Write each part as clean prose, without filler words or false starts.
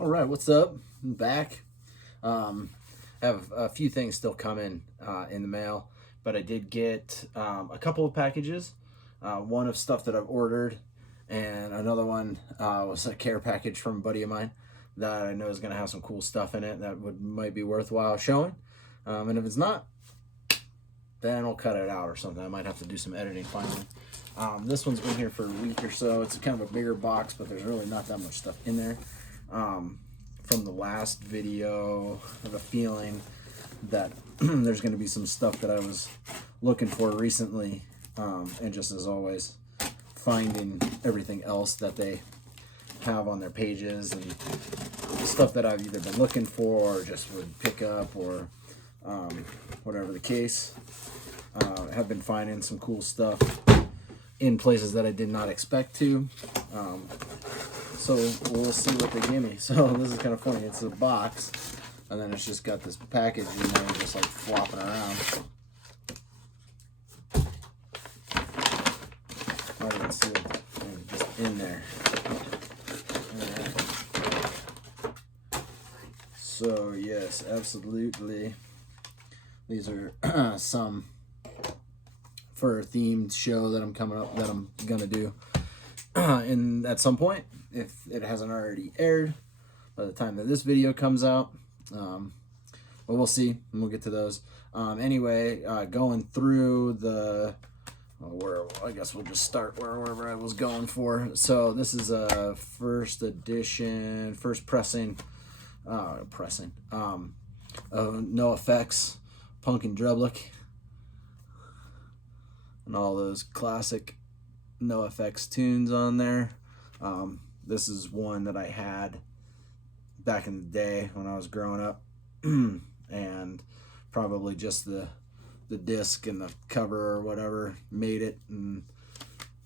All right, what's up? I'm back. Have a few things still coming in the mail, but I did get a couple of packages. One of stuff that I've ordered, and another one was a care package from a buddy of mine that I know is going to have some cool stuff in it that might be worthwhile showing. And if it's not, then I'll cut it out or something. I might have to do some editing finally. This one's been here for a week or so. It's kind of a bigger box, but there's really not that much stuff in there. From the last video, I have a feeling that there's going to be some stuff that I was looking for recently, and just as always, finding everything else that they have on their pages and stuff that I've either been looking for or just would pick up or whatever the case. I have been finding some cool stuff in places that I did not expect to. So we'll see what they give me. So this is kind of funny. It's a box, and then it's just got this package in there, just like flopping around. I don't even see it just in there. Right. So yes, absolutely. These are some for a themed show that I'm gonna do at some point, if it hasn't already aired by the time that this video comes out. But we'll see, and we'll get to those. Anyway, going through the I guess we'll just start wherever I was going for. So this is a first edition, first pressing of NoFX, Punk in Drublic, and all those classic NoFX tunes on there. This is one that I had back in the day when I was growing up, and probably just the disc and the cover or whatever made it.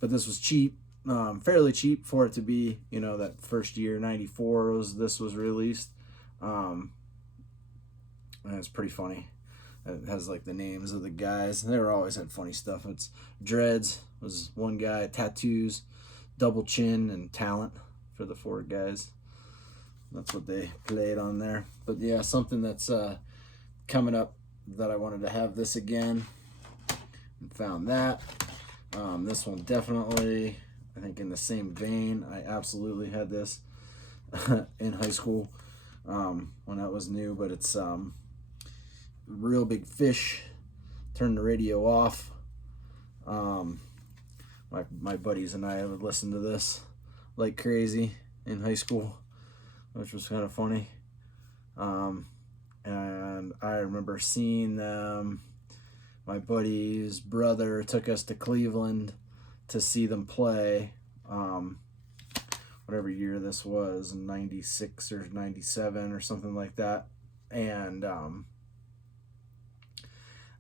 But this was cheap, fairly cheap for it to be, that first year, 94 this was released. And it's pretty funny. It has like the names of the guys. They were always had funny stuff. It's Dreads was one guy, Tattoos, Double Chin, and Talent for the four guys. That's what they played on there. But yeah, something that's coming up that I wanted to have this again, and found that. This one definitely, I think in the same vein. I absolutely had this in high school when that was new, but it's Real Big Fish, Turn the Radio Off. My buddies and I would listen to this like crazy in high school, which was kind of funny. And I remember seeing them. My buddy's brother took us to Cleveland to see them play, whatever year this was, 96 or 97 or something like that. And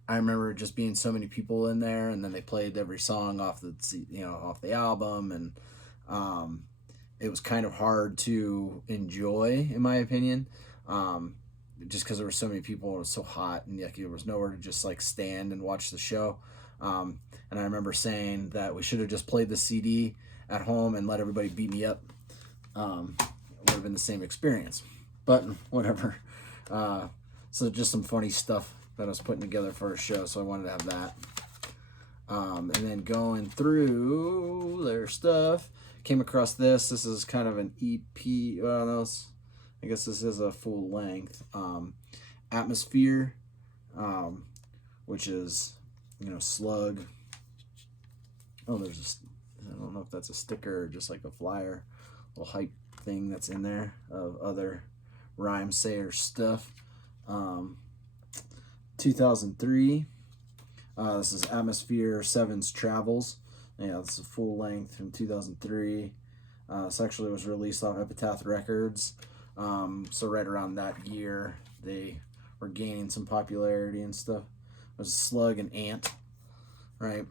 I remember just being so many people in there, and then they played every song off the album, and it was kind of hard to enjoy, in my opinion, just because there were so many people and it was so hot, and there was nowhere to just like stand and watch the show. And I remember saying that we should have just played the CD at home and let everybody beat me up. It would have been the same experience, but whatever. So just some funny stuff that I was putting together for a show, so I wanted to have that. And then going through their stuff, came across this. This is kind of an EP. Well, no, I guess this is a full length. Atmosphere, which is, Slug. Oh, I don't know if that's a sticker or just like a flyer, little hype thing that's in there of other Rhymesayers stuff. 2003. This is Atmosphere, Seven's Travels. Yeah, this is a full length from 2003. This actually was released off Epitaph Records. So right around that year, they were gaining some popularity and stuff. It was Slug and Ant, right?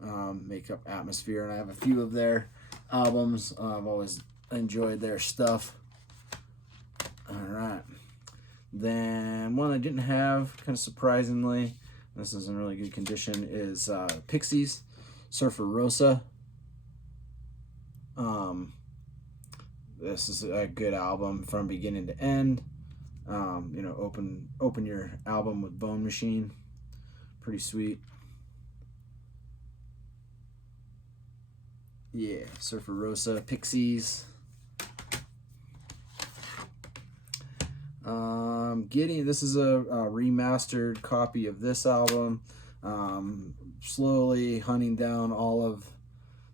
Make up Atmosphere, and I have a few of their albums. I've always enjoyed their stuff. All right. Then one I didn't have, kind of surprisingly, this is in really good condition, is Pixies, Surfer Rosa. this is a good album from beginning to end. You know, open your album with Bone Machine. Pretty sweet. Yeah, Surfer Rosa, Pixies. This is a remastered copy of this album. Slowly hunting down all of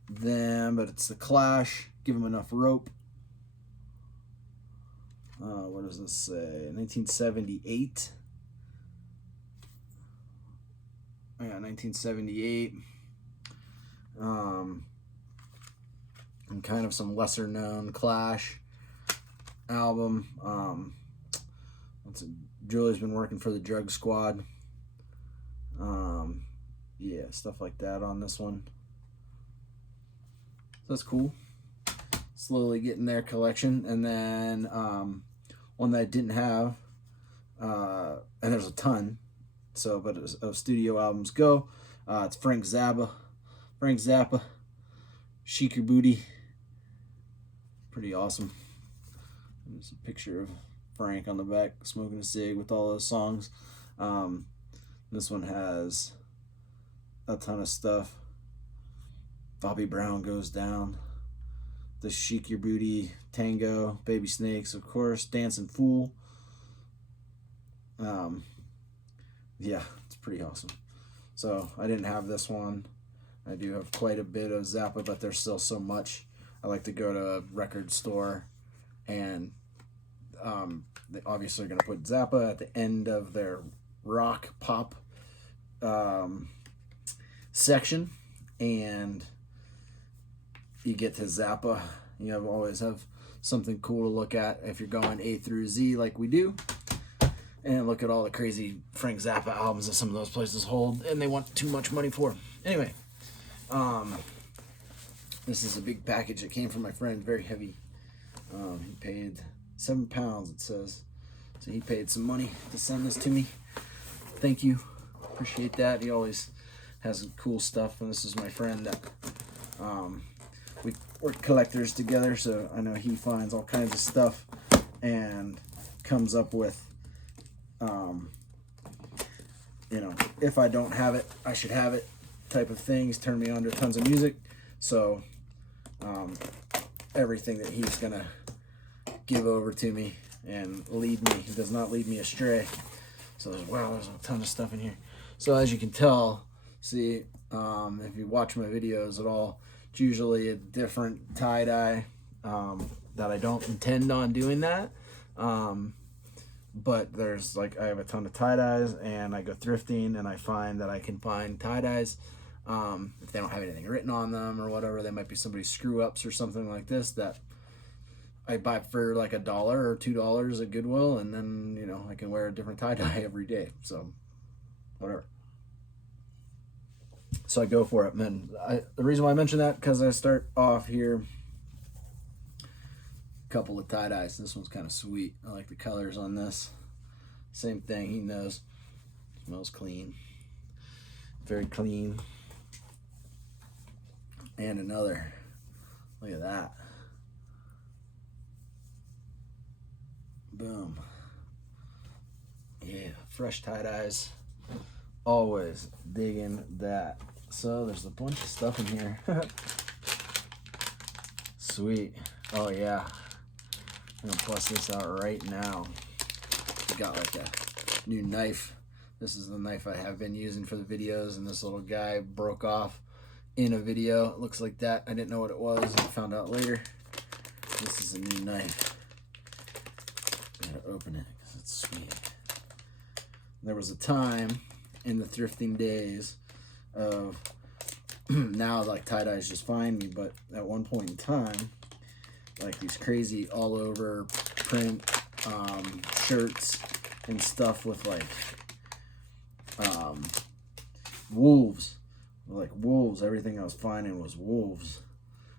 them, but it's the Clash. Give them enough rope. What does this say? 1978. Yeah, 1978. And kind of some lesser known Clash album. Julie's been working for the Drug Squad. Yeah, stuff like that on this one. So that's cool. Slowly getting their collection. And then one that I didn't have, and there's a ton, so, but as studio albums go, it's Frank Zappa. Shake Your Booty. Pretty awesome. There's a picture of Frank on the back smoking a cig with all those songs. This one has a ton of stuff. Bobby Brown Goes Down, the Shake Your Booty, Tango, Baby Snakes, of course, Dancing Fool. Yeah, it's pretty awesome. So I didn't have this one. I do have quite a bit of Zappa, but there's still so much. I like to go to a record store, and they obviously are going to put Zappa at the end of their rock pop section, and you get to Zappa, you always have something cool to look at if you're going A through Z like we do, and look at all the crazy Frank Zappa albums that some of those places hold, and they want too much money for. Anyway, this is a big package that came from my friend, very heavy. He paid £7, it says, so he paid some money to send this to me. Thank you, appreciate that. He always has cool stuff, and this is my friend that we're collectors together, so I know he finds all kinds of stuff and comes up with, if I don't have it, I should have it type of thing. He's turned me on to tons of music, so everything that he's gonna give over to me and lead me, he does not lead me astray. So there's a ton of stuff in here. So as you can tell, see, if you watch my videos at all, it's usually a different tie-dye that I don't intend on doing that. But there's I have a ton of tie-dyes, and I go thrifting, and I find that I can find tie-dyes. If they don't have anything written on them or whatever, they might be somebody's screw-ups or something like this that I buy for like $1 or $2 at Goodwill, and then, I can wear a different tie-dye every day. So, whatever. So I go for it, man. The reason why I mention that, because I start off here, a couple of tie-dyes. This one's kind of sweet. I like the colors on this. Same thing, he knows. Smells clean. Very clean. And another. Look at that. Boom. Yeah, fresh tie-dyes. Always digging that. So there's a bunch of stuff in here. Sweet. Oh yeah. I'm gonna bust this out right now. We got like a new knife. This is the knife I have been using for the videos, and this little guy broke off in a video. It looks like that. I didn't know what it was. I found out later. This is a new knife. I gotta open it because it's sweet. There was a time in the thrifting days of now tie-dyes just find me, but at one point in time, these crazy all over print shirts and stuff with wolves, everything I was finding was wolves,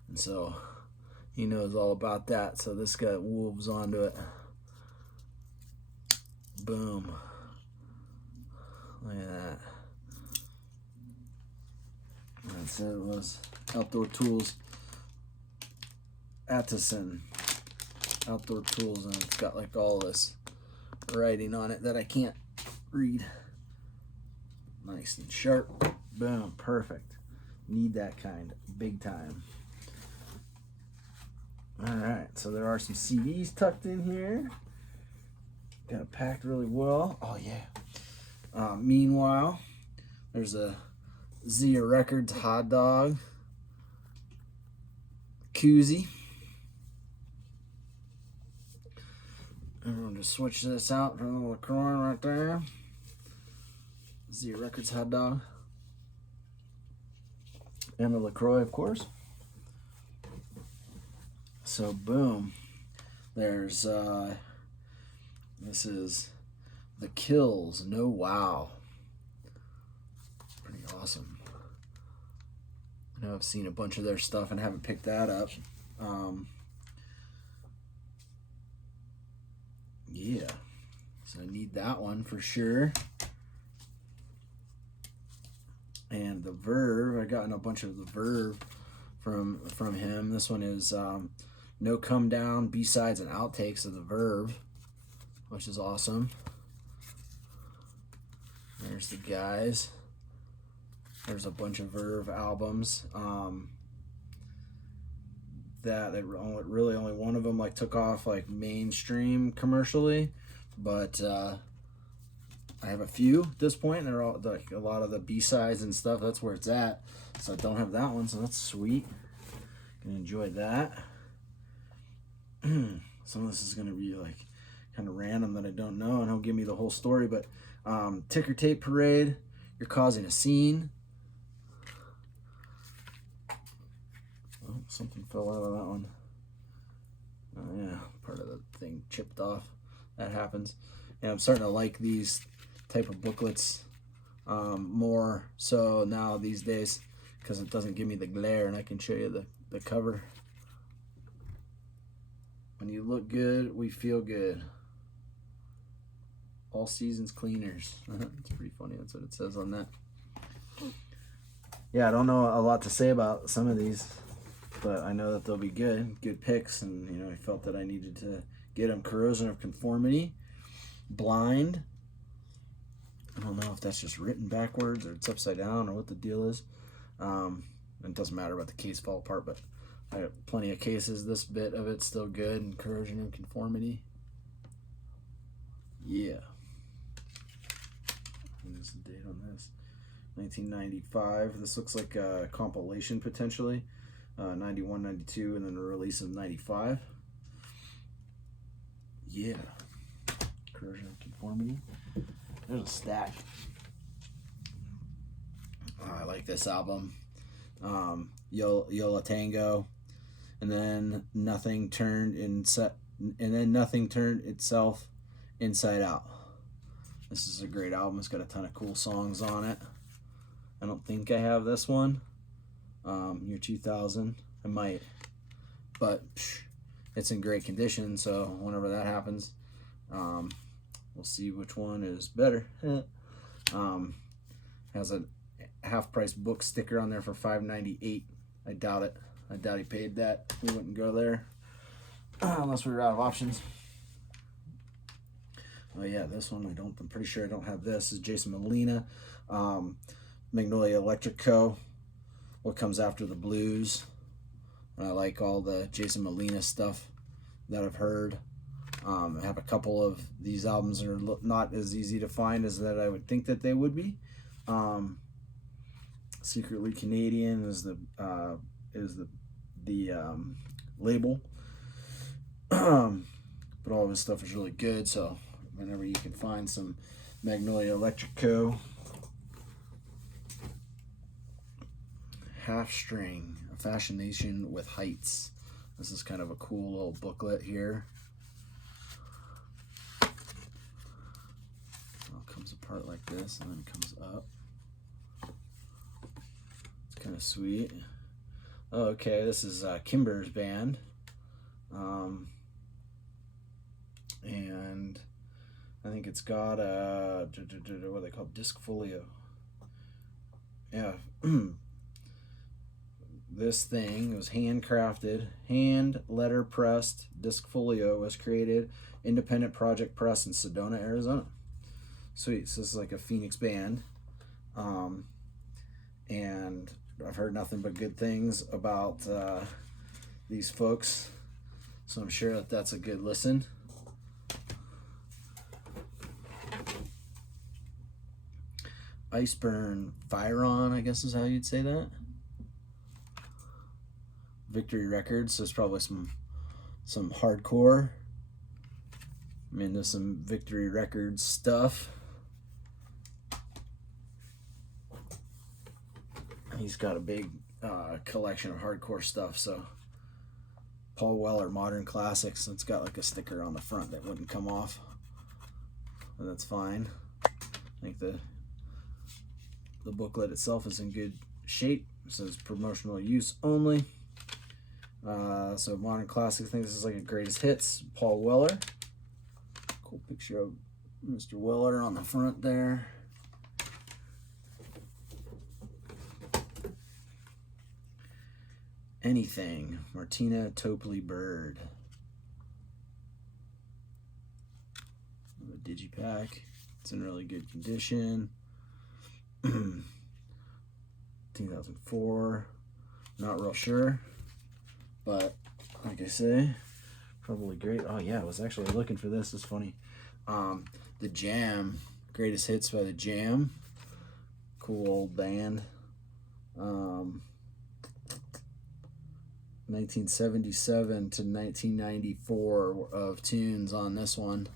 and so he knows all about that. So this got wolves onto it. Boom. Look at that. That's it. It was Outdoor Tools Atchison Outdoor tools, and it's got like all this writing on it that I can't read. Nice and sharp. Boom, perfect. Need that kind, big time. All right, so there are some CDs tucked in here. Got it packed really well. Oh yeah. Meanwhile, there's a Zia Records hot dog koozie. And we'll just switch this out for the LaCroix right there. Zia Records hot dog. And the LaCroix, of course. So boom. There's this is The Kills, No Wow. Pretty awesome. I know I've seen a bunch of their stuff and haven't picked that up. Yeah, so I need that one for sure. And the Verve, I gotten a bunch of the Verve from him. This one is No Come Down, B-sides and outtakes of the Verve, which is awesome. There's the guys. There's a bunch of Verve albums. That really only one of them like took off like mainstream commercially, but I have a few at this point, and they're all like a lot of the B-sides and stuff. That's where it's at. So I don't have that one, so that's sweet. Gonna enjoy that. Some of this is gonna be like kind of random that I don't know, and he'll give me the whole story. But Ticker Tape Parade, You're Causing a Scene. Oh, something fell out of that one. Oh yeah, part of the thing chipped off. That happens. And I'm starting to like these type of booklets more so now these days, because it doesn't give me the glare, and I can show you the cover. When you look good, we feel good. All Seasons Cleaners. It's pretty funny. That's what it says on that. Yeah, I don't know a lot to say about some of these, but I know that they'll be good picks, and you know, I felt that I needed to get them. Corrosion of Conformity, Blind. I don't know if that's just written backwards or it's upside down or what the deal is. It doesn't matter about the case fall apart, but I have plenty of cases. This bit of it's still good. And Corrosion of Conformity. Yeah. What is the date on this? 1995. This looks like a compilation potentially. 91, 92, and then a release of 95. Yeah. Corrosion of Conformity. There's a stack. I like this album. Yola Tango, and then Nothing Turned Itself Inside Out. This is a great album. It's got a ton of cool songs on it. I don't think I have this one. Year 2000. I might, but it's in great condition. So whenever that happens, we'll see which one is better. Has a half-price book sticker on there for $5.98. I doubt it. I doubt he paid that. We wouldn't go there unless we were out of options. Oh yeah, this one I'm pretty sure I don't have this. This is Jason Molina, Magnolia Electric Co. What Comes After the Blues. And I like all the Jason Molina stuff that I've heard. I have a couple of these albums that are not as easy to find as that I would think that they would be. Secretly Canadian is the label, but all of his stuff is really good. So whenever you can find some Magnolia Electric Co. Half String, A Fascination with Heights. This is kind of a cool little booklet here. It all comes apart like this and then comes up. It's kind of sweet. Oh, okay, this is Kimber's band. And I think it's got a, what they call Disc Folio. Yeah. this thing. It was handcrafted, hand letter pressed disc folio. Was created independent project press in Sedona, Arizona. Sweet. So this is like a Phoenix band, and I've heard nothing but good things about these folks, so I'm sure that that's a good listen. Iceburn Firon, I guess is how you'd say that. Victory Records, so it's probably some hardcore. I'm into some Victory Records stuff. He's got a big collection of hardcore stuff. So Paul Weller Modern Classics. It's got like a sticker on the front that wouldn't come off, but that's fine. I think the booklet itself is in good shape. It says promotional use only. So Modern Classics, I think this is like a greatest hits. Paul Weller. Cool picture of Mr. Weller on the front there. Anything. Martina Topley Bird. A digipack. It's in really good condition. 2004. Not real sure, but like I say, probably great. Oh yeah, I was actually looking for this. It's funny. The Jam, greatest hits by the Jam. Cool old band. 1977 to 1994 of tunes on this one.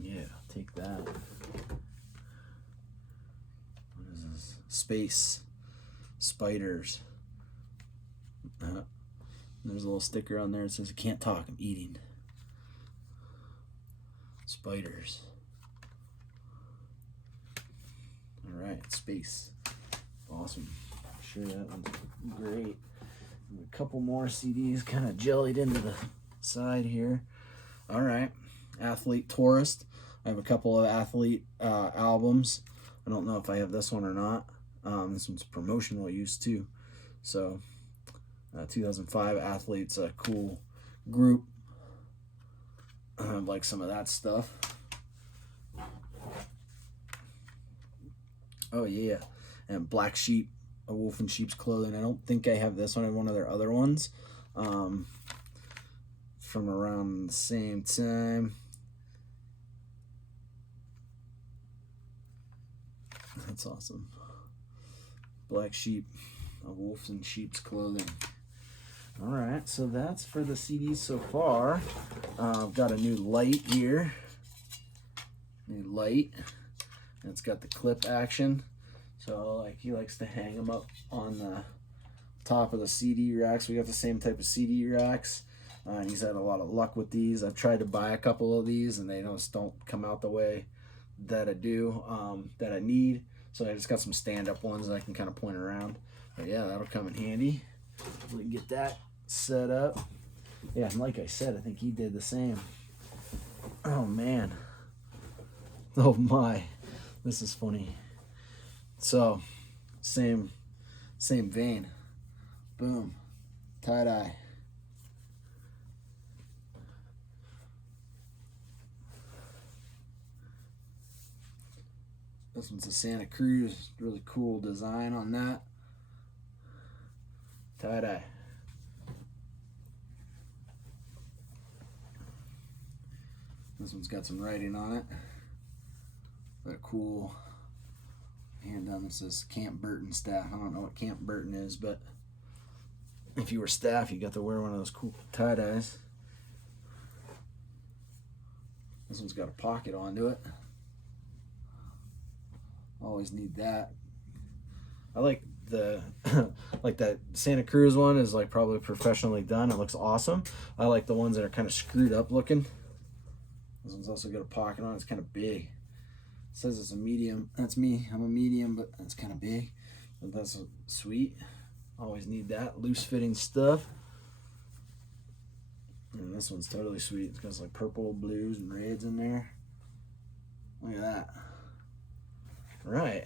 Yeah, take that. What is this? Space Spiders. There's a little sticker on there that says, "I can't talk, I'm eating." Spiders. All right, Space. Awesome. I'm sure that one's great. A couple more CDs kind of jellied into the side here. All right, Athlete Tourist. I have a couple of Athlete albums. I don't know if I have this one or not. This one's promotional use too. So 2005 Athlete's a cool group. I like some of that stuff. Oh yeah, and Black Sheep, A Wolf in Sheep's Clothing. I don't think I have this one. I have one of their other ones from around the same time. That's awesome. Black Sheep, A Wolf in Sheep's Clothing. All right, so that's for the CDs so far. I've got a new light here. New light. And it's got the clip action. So like he likes to hang them up on the top of the CD racks. We got the same type of CD racks. And he's had a lot of luck with these. I've tried to buy a couple of these and they just don't come out the way that I do, that I need. So I just got some stand-up ones that I can kind of point around. But yeah, that'll come in handy. We can get that set up. Yeah, and like I said, I think he did the same. Oh man. Oh my. This is funny. So, same vein. Boom. Tie-dye. This one's a Santa Cruz. Really cool design on that. Tie-dye. This one's got some writing on it. Got a cool hand down that says Camp Burton staff. I don't know what Camp Burton is, but if you were staff, you got to wear one of those cool tie-dyes. This one's got a pocket onto it. Always need that. I like the like that Santa Cruz one is like probably professionally done. It looks awesome. I like the ones that are kind of screwed up looking. This one's also got a pocket on it. It's kind of big. It says it's a medium. That's me. I'm a medium, but it's kind of big. But that's sweet. Always need that. Loose fitting stuff. And this one's totally sweet. It's got like purple, blues, and reds in there. Look at that. right.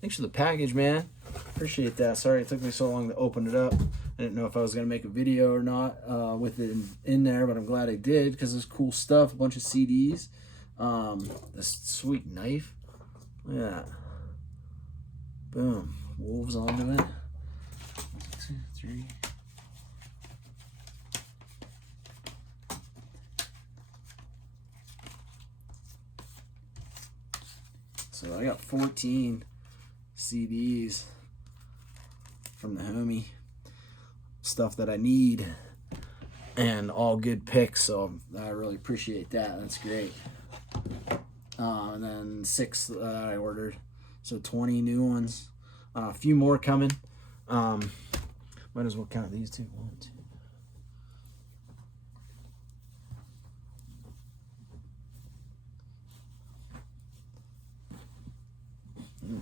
Thanks for the package, man. Appreciate that. Sorry it took me so long to open it up. I didn't know if I was going to make a video or not with it in there, but I'm glad I did because there's cool stuff. A bunch of CDs. This sweet knife. Look at that. Boom. Wolves onto it. 1, 2, 3. So I got 14 CDs from the homie. Stuff that I need. And all good picks, so I really appreciate that. That's great. And then 6 that I ordered. So 20 new ones. A few more coming. Might as well count these two. 1, 2.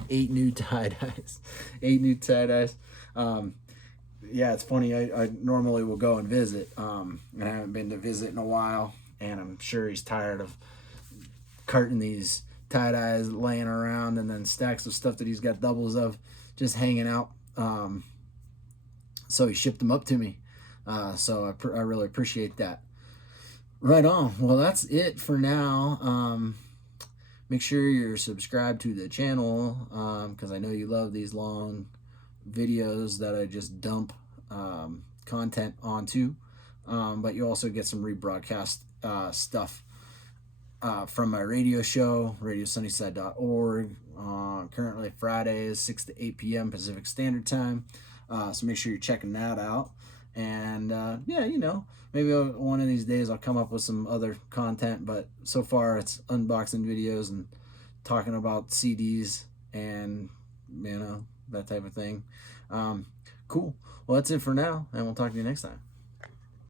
8 new tie-dyes. 8 new tie-dyes. Yeah, it's funny. I normally will go and visit. And I haven't been to visit in a while. And I'm sure he's tired of carting these tie-dyes laying around and then stacks of stuff that he's got doubles of just hanging out. So he shipped them up to me. So I really appreciate that. Right on. Well, that's it for now. Make sure you're subscribed to the channel because I know you love these long videos that I just dump content onto. But you also get some rebroadcast stuff from my radio show, radiosunnyside.org. Currently Fridays, 6 to 8 p.m. Pacific Standard Time. So make sure you're checking that out. And yeah, you know, maybe one of these days I'll come up with some other content. But so far it's unboxing videos and talking about CDs and, you know, that type of thing. Cool. Well, that's it for now, and we'll talk to you next time.